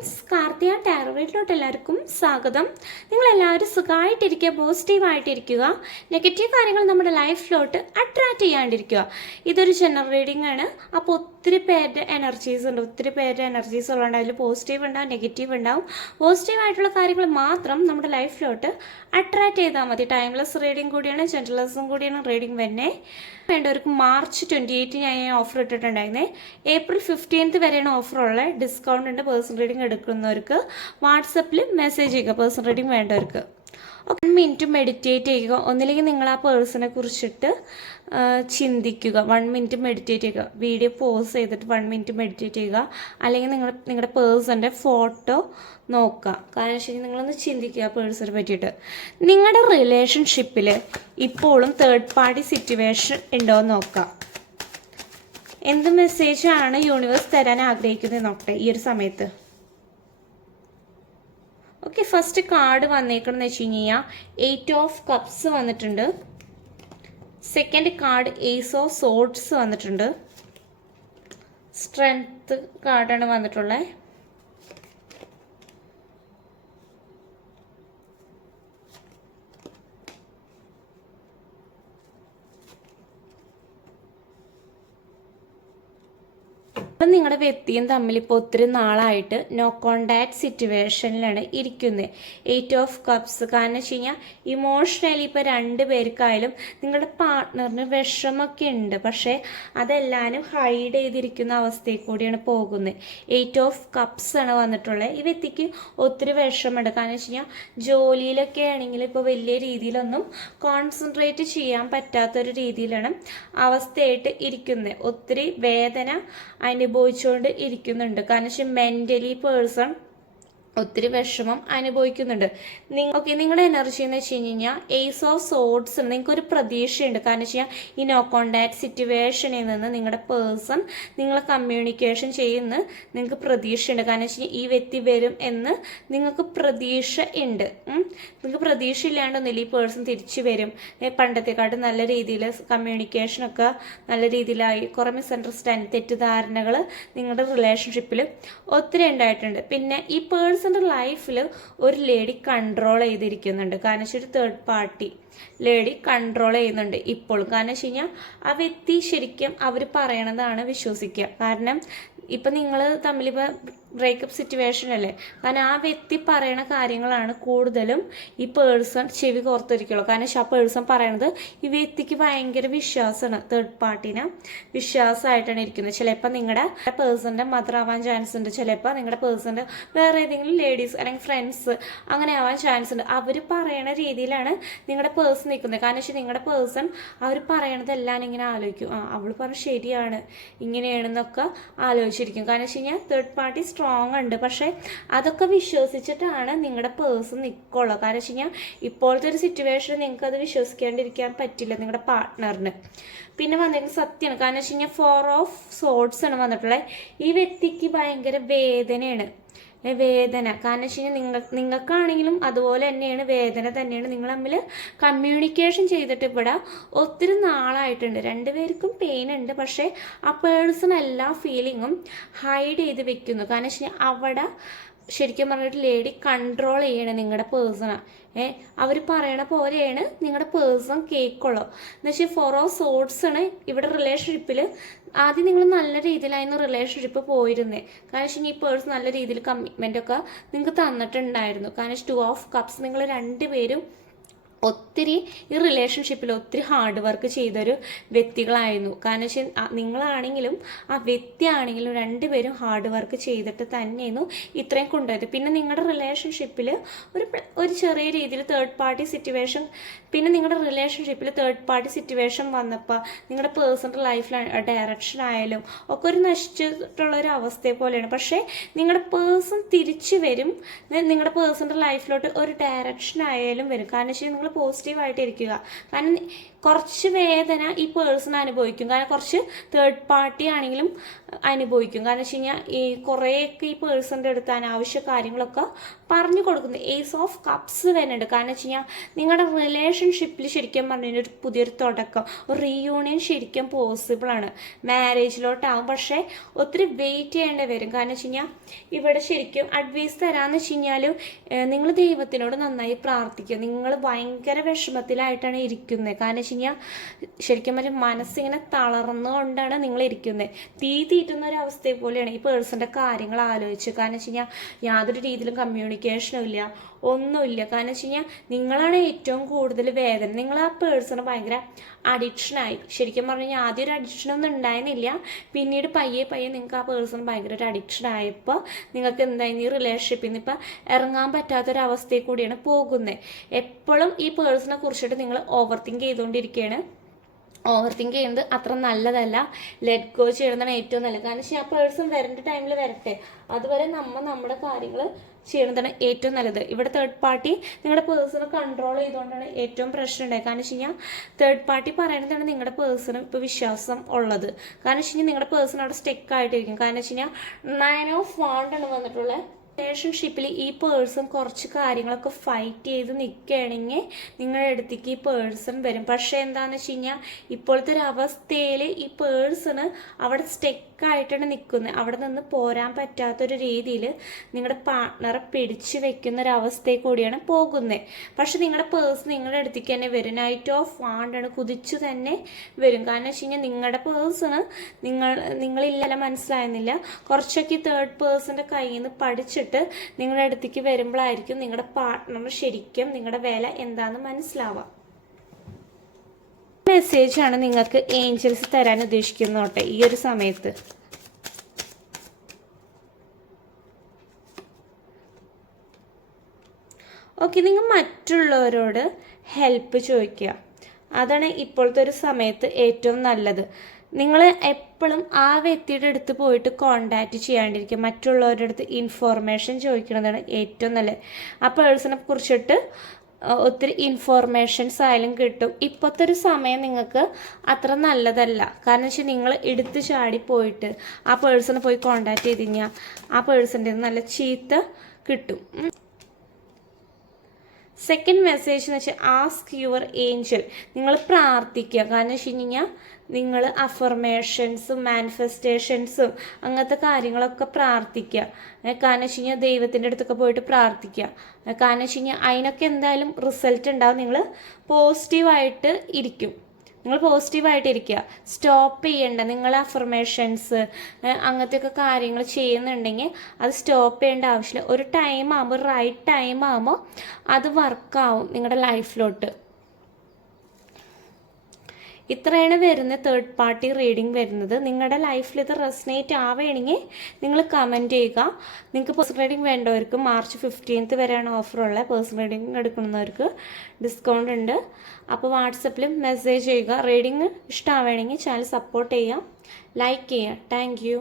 Friends, Karthika ടാരോയിലോട്ട് എല്ലാവർക്കും സ്വാഗതം. നിങ്ങളെല്ലാവരും സുഖമായിട്ടിരിക്കുക, പോസിറ്റീവായിട്ടിരിക്കുക, നെഗറ്റീവ് കാര്യങ്ങൾ നമ്മുടെ ലൈഫിലോട്ട് അട്രാക്റ്റ് ചെയ്യാണ്ടിരിക്കുക. ഇതൊരു ജനറൽ റീഡിംഗ് ആണ്. അപ്പോൾ ഒത്തിരി പേരുടെ എനർജീസ് ഉണ്ട്, ഒത്തിരി പേരുടെ എനർജീസ് ഉള്ളതുകൊണ്ട് അതിൽ പോസിറ്റീവ് ഉണ്ടാവും, നെഗറ്റീവ് ഉണ്ടാവും. പോസിറ്റീവായിട്ടുള്ള കാര്യങ്ങൾ മാത്രം നമ്മുടെ ലൈഫിലോട്ട് അട്രാക്റ്റ് ചെയ്താൽ മതി. ടൈംലെസ് റീഡിംഗ് കൂടിയാണ്, ജെൻറൽലെസ്സും കൂടിയാണ് റീഡിംഗ് വരുന്നത്. വേണ്ടവർക്ക് മാർച്ച് 28 ഞാൻ ഓഫർ ഇട്ടിട്ടുണ്ടായിരുന്നേ. ഏപ്രിൽ 15 വരെയാണ് ഓഫറുള്ളത്. ഡിസ്കൗണ്ട് ഉണ്ട്. പേഴ്സണൽ റീഡിംഗ് എടുക്കുന്നവർക്ക് വാട്സപ്പിൽ മെസ്സേജ് ചെയ്യുക, പേഴ്സണൽ റീഡിംഗ് വേണ്ടവർക്ക്. 1 മിനിറ്റ് മെഡിറ്റേറ്റ് ചെയ്യുക. ഒന്നില്ലെങ്കിൽ നിങ്ങൾ ആ പേഴ്സണെ കുറിച്ചിട്ട് ചിന്തിക്കുക. 1 മിനിറ്റ് മെഡിറ്റേറ്റ് ചെയ്യുക. വീഡിയോ പോസ് ചെയ്തിട്ട് 1 മിനിറ്റ് മെഡിറ്റേറ്റ് ചെയ്യുക. അല്ലെങ്കിൽ നിങ്ങളുടെ പേഴ്സൻ്റെ ഫോട്ടോ നോക്കുക. കാരണം വെച്ച് കഴിഞ്ഞാൽ നിങ്ങളൊന്ന് ചിന്തിക്കുക പേഴ്സണെ പറ്റിയിട്ട്. നിങ്ങളുടെ റിലേഷൻഷിപ്പിൽ ഇപ്പോഴും തേർഡ് പാർട്ടി സിറ്റുവേഷൻ ഉണ്ടോ എന്ന് നോക്കുക. എന്ത് മെസ്സേജാണ് യൂണിവേഴ്സ് തരാൻ ആഗ്രഹിക്കുന്നത് നോക്കട്ടെ ഈ ഒരു സമയത്ത്. ഓക്കെ, ഫസ്റ്റ് കാർഡ് വന്നേക്കണമെന്ന് വെച്ച് കഴിഞ്ഞാൽ 8 ഓഫ് കപ്സ് വന്നിട്ടുണ്ട്. Second card ace of swords വന്നിട്ടുണ്ട്. സ്ട്രെങ്ത് കാർഡാണ് വന്നിട്ടുള്ളത്. അപ്പം നിങ്ങളുടെ വ്യക്തിയും തമ്മിൽ ഇപ്പോൾ ഒത്തിരി നാളായിട്ട് നോ കോണ്ടാക്ട് സിറ്റുവേഷനിലാണ് ഇരിക്കുന്നത്. 8 ഓഫ് കപ്സ്. കാരണം വെച്ച് കഴിഞ്ഞാൽ ഇമോഷണലി ഇപ്പോൾ 2 പേർക്കായാലും നിങ്ങളുടെ പാർട്ട്ണറിന് വിഷമൊക്കെ ഉണ്ട്, പക്ഷേ അതെല്ലാവരും ഹൈഡ് ചെയ്തിരിക്കുന്ന അവസ്ഥയിൽ കൂടിയാണ് പോകുന്നത്. 8 ഓഫ് കപ്സ് ആണ് വന്നിട്ടുള്ളത്. ഈ വ്യക്തിക്ക് ഒത്തിരി വിഷമമുണ്ട്. കാരണം വെച്ച് കഴിഞ്ഞാൽ ജോലിയിലൊക്കെ ആണെങ്കിൽ ഇപ്പോൾ വലിയ രീതിയിലൊന്നും കോൺസെൻട്രേറ്റ് ചെയ്യാൻ പറ്റാത്തൊരു രീതിയിലാണ് അവസ്ഥയായിട്ട് ഇരിക്കുന്നത്. ഒത്തിരി വേദന അനുഭവിച്ചുകൊണ്ട് ഇരിക്കുന്നുണ്ട്. കാരണം മെൻ്റലി പേഴ്സൺ ഒത്തിരി വിഷമം അനുഭവിക്കുന്നുണ്ട്. നിങ്ങളുടെ എനർജി എന്ന് വെച്ച് കഴിഞ്ഞാൽ ഏസ് ഓഫ് സോർഡ്സ്. നിങ്ങൾക്കൊരു പ്രതീക്ഷയുണ്ട്. കാരണം വെച്ച് കഴിഞ്ഞാൽ ഈ നോ കോണ്ടാക്ട് സിറ്റുവേഷനിൽ നിന്ന് നിങ്ങളുടെ പേഴ്സൺ നിങ്ങളെ കമ്മ്യൂണിക്കേഷൻ ചെയ്യുന്ന നിങ്ങൾക്ക് പ്രതീക്ഷയുണ്ട്. കാരണം വെച്ച് കഴിഞ്ഞാൽ ഈ വ്യക്തി വരും എന്ന് നിങ്ങൾക്ക് പ്രതീക്ഷ ഉണ്ട്. നിങ്ങൾക്ക് പ്രതീക്ഷ ഇല്ലാണ്ടൊന്നുമില്ല. ഈ പേഴ്സൺ തിരിച്ചു വരും, പണ്ടത്തെക്കാട്ടും നല്ല രീതിയിൽ കമ്മ്യൂണിക്കേഷനൊക്കെ നല്ല രീതിയിലായി. കുറേ മിസ്അണ്ടർസ്റ്റാൻഡിങ്, തെറ്റിദ്ധാരണകൾ നിങ്ങളുടെ റിലേഷൻഷിപ്പിൽ ഒത്തിരി ഉണ്ടായിട്ടുണ്ട്. പിന്നെ ഈ പേഴ്സൺ ലൈഫിൽ ഒരു ലേഡി കൺട്രോൾ ചെയ്തിരിക്കുന്നുണ്ട്. കാരണം വെച്ചാൽ ഒരു തേർഡ് പാർട്ടി ലേഡി കൺട്രോൾ ചെയ്യുന്നുണ്ട് ഇപ്പോഴും. കാരണം വെച്ച് കഴിഞ്ഞാൽ ആ വ്യക്തി ശരിക്കും അവർ പറയണതാണ് വിശ്വസിക്കുക. കാരണം ഇപ്പം നിങ്ങൾ തമ്മിലിപ്പോൾ ബ്രേക്കപ്പ് സിറ്റുവേഷൻ അല്ലേ. കാരണം ആ വ്യക്തി പറയണ കാര്യങ്ങളാണ് കൂടുതലും ഈ പേഴ്സൺ ചെവി കോർത്തിരിക്കുള്ളൂ. കാരണം ആ പേഴ്സൺ പറയണത് ഈ വ്യക്തിക്ക് ഭയങ്കര വിശ്വാസമാണ്. തേർഡ് പാർട്ടിനെ വിശ്വാസമായിട്ടാണ് ഇരിക്കുന്നത്. ചിലപ്പോൾ നിങ്ങളുടെ പേഴ്സൻ്റെ മദർ ആവാൻ ചാൻസ് ഉണ്ട്. ചിലപ്പോൾ നിങ്ങളുടെ പേഴ്സൻ്റെ വേറെ ഏതെങ്കിലും ലേഡീസ് അല്ലെങ്കിൽ ഫ്രണ്ട്സ് അങ്ങനെ ആവാൻ ചാൻസ് ഉണ്ട്. അവർ പറയണ രീതിയിലാണ് നിങ്ങളുടെ പേഴ്സൺ നിൽക്കുന്നത്. കാരണം വെച്ചാൽ നിങ്ങളുടെ പേഴ്സൺ അവർ പറയണതെല്ലാം ഇങ്ങനെ ആലോചിക്കും. അവൾ പറഞ്ഞ ശരിയാണ്, ഇങ്ങനെയാണെന്നൊക്കെ ആലോചിച്ചിരിക്കും. കാരണം വെച്ച് കഴിഞ്ഞാൽ തേർഡ് പാർട്ടി സ്ട്രോങ് ഉണ്ട്. പക്ഷേ അതൊക്കെ വിശ്വസിച്ചിട്ടാണ് നിങ്ങളുടെ പേഴ്സൺ നിൽക്കുള്ളൂ. കാരണം വെച്ച് കഴിഞ്ഞാൽ ഇപ്പോഴത്തെ ഒരു സിറ്റുവേഷൻ നിങ്ങൾക്ക് അത് വിശ്വസിക്കാണ്ടിരിക്കാൻ പറ്റില്ല നിങ്ങളുടെ പാർട്ട്ണറിന്. പിന്നെ വന്നിരിക്കുന്നത് സത്യമാണ്. കാരണം വെച്ച് കഴിഞ്ഞാൽ 4 ഓഫ് സോർഡ്സ് ആണ് വന്നിട്ടുള്ളത്. ഈ വ്യക്തിക്ക് ഭയങ്കര വേദനയാണ്. വേദന കാരണം വെച്ച് കഴിഞ്ഞാൽ നിങ്ങൾക്കാണെങ്കിലും അതുപോലെ തന്നെയാണ്, വേദന തന്നെയാണ്. നിങ്ങൾ തമ്മിൽ കമ്മ്യൂണിക്കേഷൻ ചെയ്തിട്ട് ഇവിടെ ഒത്തിരി നാളായിട്ടുണ്ട്. 2 പേർക്കും പെയിൻ ഉണ്ട്. പക്ഷേ ആ പേഴ്സൺ എല്ലാ ഫീലിങ്ങും ഹൈഡ് ചെയ്ത് വെക്കുന്നു. കാരണം വെച്ച് കഴിഞ്ഞാൽ അവിടെ ശരിക്കും പറഞ്ഞിട്ട് ലേഡി കൺട്രോൾ ചെയ്യണം നിങ്ങളുടെ പേഴ്സണെ. അവർ പറയണ പോലെയാണ് നിങ്ങളുടെ പേഴ്സൺ കേൾക്കുള്ളൂ. എന്ന് വെച്ചാൽ 4 ഓഫ് സോർഡ്സ് ആണ് ഇവിടെ റിലേഷൻഷിപ്പിൽ. ആദ്യം നിങ്ങൾ നല്ല രീതിയിലായിരുന്നു റിലേഷൻഷിപ്പ് പോയിരുന്നത്. കാരണം വെച്ചാൽ ഈ പേഴ്സൺ നല്ല രീതിയിൽ കമ്മിറ്റ്മെൻ്റ് ഒക്കെ നിങ്ങൾക്ക് തന്നിട്ടുണ്ടായിരുന്നു. കാരണം 2 ഓഫ് കപ്സ്. നിങ്ങൾ 2 പേരും ഒത്തിരി ഈ റിലേഷൻഷിപ്പിൽ ഒത്തിരി ഹാർഡ് വർക്ക് ചെയ്തൊരു വ്യക്തികളായിരുന്നു. കാരണം വെച്ചാൽ നിങ്ങളാണെങ്കിലും ആ വ്യക്തി ആണെങ്കിലും 2 പേരും ഹാർഡ് വർക്ക് ചെയ്തിട്ട് തന്നെയായിരുന്നു ഇത്രയും കൊണ്ടുപോയത്. പിന്നെ നിങ്ങളുടെ റിലേഷൻഷിപ്പിൽ ഒരു ചെറിയ രീതിയിൽ തേർഡ് പാർട്ടി സിറ്റുവേഷൻ, പിന്നെ നിങ്ങളുടെ റിലേഷൻഷിപ്പിൽ തേർഡ് പാർട്ടി സിറ്റുവേഷൻ വന്നപ്പോൾ നിങ്ങളുടെ പേഴ്സണൽ ലൈഫിൽ ഡയറക്ഷൻ ആയാലും ഒക്കെ ഒരു നശിച്ചിട്ടുള്ളൊരു അവസ്ഥയെ പോലെയാണ്. പക്ഷേ നിങ്ങളുടെ പേഴ്സൺ തിരിച്ചു വരും. നിങ്ങളുടെ പേഴ്സണൽ ലൈഫിലോട്ട് ഒരു ഡയറക്ഷൻ ആയാലും വരും. കാരണം വെച്ചാൽ നിങ്ങൾ പോസിറ്റീവായിട്ടിരിക്കുക. കാരണം കുറച്ച് വേദന ഈ പേഴ്സൺ അനുഭവിക്കും. കാരണം കുറച്ച് തേർഡ് പാർട്ടി ആണെങ്കിലും അനുഭവിക്കും. കാരണം വെച്ച് കഴിഞ്ഞാൽ ഈ കുറേയൊക്കെ ഈ പേഴ്സൻ്റെ അടുത്ത് അനാവശ്യ കാര്യങ്ങളൊക്കെ പറഞ്ഞു കൊടുക്കുന്നത്. ഏസ് ഓഫ് കപ്സ് വരുന്നുണ്ട്. കാരണം വെച്ച് കഴിഞ്ഞാൽ നിങ്ങളുടെ റിലേഷൻഷിപ്പിൽ ശരിക്കും പറഞ്ഞാൽ ഒരു പുതിയൊരു തുടക്കം, ഒരു റീയൂണിയൻ ശരിക്കും പോസിബിളാണ്. മാരേജിലോട്ടാവും, പക്ഷേ ഒത്തിരി വെയിറ്റ് ചെയ്യേണ്ടി വരും. കാരണം വെച്ച് കഴിഞ്ഞാൽ ഇവിടെ ശരിക്കും അഡ്വൈസ് തരാമെന്ന് വെച്ച് കഴിഞ്ഞാലും നിങ്ങൾ ദൈവത്തിനോട് നന്നായി പ്രാർത്ഥിക്കുക. നിങ്ങൾ ഭയങ്കര വിഷമത്തിലായിട്ടാണ് ഇരിക്കുന്നത്. കാരണം വെച്ച് കഴിഞ്ഞാൽ ശരിക്കും പറഞ്ഞാൽ മനസ്സിങ്ങനെ തളർന്നുകൊണ്ടാണ് നിങ്ങൾ ഇരിക്കുന്നത്. തീ തീറ്റുന്ന ഒരു അവസ്ഥയെ പോലെയാണ് ഈ പേഴ്സൻ്റെ കാര്യങ്ങൾ ആലോചിച്ച്. കാരണം വെച്ച് കഴിഞ്ഞാൽ യാതൊരു രീതിയിലും കമ്മ്യൂണിക്കേഷനും ഇല്ല, ഒന്നുമില്ല. കാരണം വെച്ച് കഴിഞ്ഞാൽ നിങ്ങളാണ് ഏറ്റവും കൂടുതൽ വേദന. നിങ്ങൾ ആ പേഴ്സണ് ഭയങ്കര അഡിക്ഷനായി. ശരിക്കും പറഞ്ഞു കഴിഞ്ഞാൽ ആദ്യം ഒരു അഡിക്ഷനൊന്നും ഉണ്ടായിരുന്നില്ല, പിന്നീട് പയ്യെ നിങ്ങൾക്ക് ആ പേഴ്സൺ ഭയങ്കര ഒരു അഡിക്ഷൻ ആയപ്പോൾ നിങ്ങൾക്ക് എന്തായാലും ഈ റിലേഷൻഷിപ്പിൽ നിന്ന് ഇപ്പം ഇറങ്ങാൻ പറ്റാത്തൊരവസ്ഥയിൽ കൂടിയാണ് പോകുന്നത്. എപ്പോഴും ഈ പേഴ്സണെ കുറിച്ചിട്ട് നിങ്ങൾ ഓവർ തിങ്ക് ചെയ്തുകൊണ്ടിരിക്കുകയാണ്. ഓവർ തിങ്ക് ചെയ്യുന്നത് അത്ര നല്ലതല്ല. ലെറ്റ് ഗോ ചെയ്യുന്നതാണ് ഏറ്റവും നല്ലത്. കാരണം വെച്ചാൽ ആ പേഴ്സൺ വരേണ്ട ടൈമിൽ വരട്ടെ, അതുവരെ നമ്മുടെ കാര്യങ്ങൾ ചെയ്യുന്നതാണ് ഏറ്റവും നല്ലത്. ഇവിടെ തേർഡ് പാർട്ടി നിങ്ങളുടെ പേഴ്സണെ കൺട്രോൾ ചെയ്തുകൊണ്ടാണ് ഏറ്റവും പ്രശ്നം ഉണ്ടായത്. കാരണം വെച്ച് കഴിഞ്ഞാൽ തേർഡ് പാർട്ടി പറയുന്നതാണ് നിങ്ങളുടെ പേഴ്സണ് ഇപ്പോൾ വിശ്വാസം ഉള്ളത്. കാരണം വെച്ച് കഴിഞ്ഞാൽ നിങ്ങളുടെ പേഴ്സൺ അവിടെ സ്റ്റെക്ക് ആയിട്ടിരിക്കും. കാരണം വെച്ച് കഴിഞ്ഞാൽ 9 ഓഫ് വാണ്ട് ആണ് വന്നിട്ടുള്ളത്. റിലേഷൻഷിപ്പിൽ ഈ പേഴ്സൺ കുറച്ച് കാര്യങ്ങളൊക്കെ ഫൈറ്റ് ചെയ്ത് നിൽക്കുകയാണെങ്കിൽ നിങ്ങളുടെ അടുത്തേക്ക് ഈ പേഴ്സൺ വരും. പക്ഷേ എന്താണെന്ന് വെച്ച് കഴിഞ്ഞാൽ ഇപ്പോഴത്തെ ഒരു അവസ്ഥയിൽ ഈ പേഴ്സണ് അവിടെ സ്റ്റെക്കായിട്ടാണ് നിൽക്കുന്നത്. അവിടെ നിന്ന് പോരാൻ പറ്റാത്തൊരു രീതിയിൽ നിങ്ങളുടെ പാർട്ട്ണറെ പിടിച്ചു വെക്കുന്ന ഒരു അവസ്ഥയിൽ കൂടിയാണ് പോകുന്നത്. പക്ഷെ നിങ്ങളുടെ പേഴ്സൺ നിങ്ങളുടെ അടുത്തേക്ക് തന്നെ വരും. നൈറ്റ് ഓഫ് വാണ്ടാണ്, കുതിച്ചു തന്നെ വരും. കാരണം വെച്ച് കഴിഞ്ഞാൽ നിങ്ങളുടെ പേഴ്സണ് നിങ്ങളില്ല മനസ്സിലാകുന്നില്ല. കുറച്ചൊക്കെ തേർഡ് പേഴ്സൻ്റെ കയ്യിൽ നിന്ന് പഠിച്ചിട്ട് നിങ്ങളുടെ അടുത്തേക്ക് വരുമ്പോഴായിരിക്കും നിങ്ങളുടെ പാർട്ട്ണർ ശരിക്കും നിങ്ങളുടെ വില എന്താണെന്ന് മനസ്സിലാവാം. മെസ്സേജാണ് നിങ്ങൾക്ക് ഏഞ്ചൽസ് തരാൻ ഉദ്ദേശിക്കുന്നോട്ടെ ഈ ഒരു സമയത്ത്. ഓക്കെ, നിങ്ങൾ മറ്റുള്ളവരോട് ഹെൽപ്പ് ചോദിക്കുക. അതാണ് ഇപ്പോഴത്തെ ഒരു സമയത്ത് ഏറ്റവും നല്ലത്. നിങ്ങൾ എപ്പോഴും ആ വ്യക്തിയുടെ അടുത്ത് പോയിട്ട് കോണ്ടാക്റ്റ് ചെയ്യാണ്ടിരിക്കുക. മറ്റുള്ളവരുടെ അടുത്ത് ഇൻഫോർമേഷൻ ചോദിക്കുന്നതാണ് ഏറ്റവും നല്ലത്. ആ പേഴ്സണെ കുറിച്ചിട്ട് ഒത്തിരി ഇൻഫോർമേഷൻസ് ആയാലും കിട്ടും. ഇപ്പോഴത്തെ ഒരു സമയം നിങ്ങൾക്ക് അത്ര നല്ലതല്ല. കാരണം വെച്ചാൽ നിങ്ങൾ എടുത്ത് ചാടി പോയിട്ട് ആ പേഴ്സണെ പോയി കോണ്ടാക്ട് ചെയ്ത് കഴിഞ്ഞാൽ ആ പേഴ്സൻ്റെ നല്ല ചീത്ത കിട്ടും. സെക്കൻഡ് മെസ്സേജ് എന്ന് വെച്ചാൽ ആസ്ക് യുവർ ഏഞ്ചൽ. നിങ്ങൾ പ്രാർത്ഥിക്കുക. കാരണം വെച്ച് കഴിഞ്ഞാൽ നിങ്ങൾ അഫർമേഷൻസും മാനിഫെസ്റ്റേഷൻസും അങ്ങനത്തെ കാര്യങ്ങളൊക്കെ പ്രാർത്ഥിക്കുക. കാരണം വെച്ച് കഴിഞ്ഞാൽ ദൈവത്തിൻ്റെ അടുത്തൊക്കെ പോയിട്ട് പ്രാർത്ഥിക്കുക. കാരണം വെച്ച് കഴിഞ്ഞാൽ അതിനൊക്കെ എന്തായാലും റിസൾട്ട് ഉണ്ടാവും. നിങ്ങൾ പോസിറ്റീവായിട്ട് ഇരിക്കും. നിങ്ങൾ പോസിറ്റീവായിട്ടിരിക്കുക. സ്റ്റോപ്പ് ചെയ്യേണ്ട. നിങ്ങൾ അഫർമേഷൻസ് അങ്ങനത്തെയൊക്കെ കാര്യങ്ങൾ ചെയ്യുന്നുണ്ടെങ്കിൽ അത് സ്റ്റോപ്പ് ചെയ്യേണ്ട ആവശ്യമില്ല. ഒരു ടൈം ആകുമ്പോൾ, റൈറ്റ് ടൈം ആകുമ്പോൾ അത് വർക്കാവും നിങ്ങളുടെ ലൈഫിലോട്ട്. ഇത്രയാണ് വരുന്ന തേർഡ് പാർട്ടി റീഡിംഗ് വരുന്നത്. നിങ്ങളുടെ ലൈഫിൽ ഇത് റെസനേറ്റ് ആവുകയാണെങ്കിൽ നിങ്ങൾ കമൻറ്റ് ചെയ്യുക. നിങ്ങൾക്ക് പേഴ്സണൽ റീഡിംഗ് വേണ്ടവർക്ക് March 15 വരെയാണ് ഓഫറുള്ളത്. പേഴ്സണൽ റീഡിംഗ് എടുക്കുന്നവർക്ക് ഡിസ്കൗണ്ട് ഉണ്ട്. അപ്പോൾ വാട്സപ്പിൽ മെസ്സേജ് ചെയ്യുക. റീഡിംഗ് ഇഷ്ടമാവുകയാണെങ്കിൽ ചാനൽ സപ്പോർട്ട് ചെയ്യുക, ലൈക്ക് ചെയ്യുക. Thank you.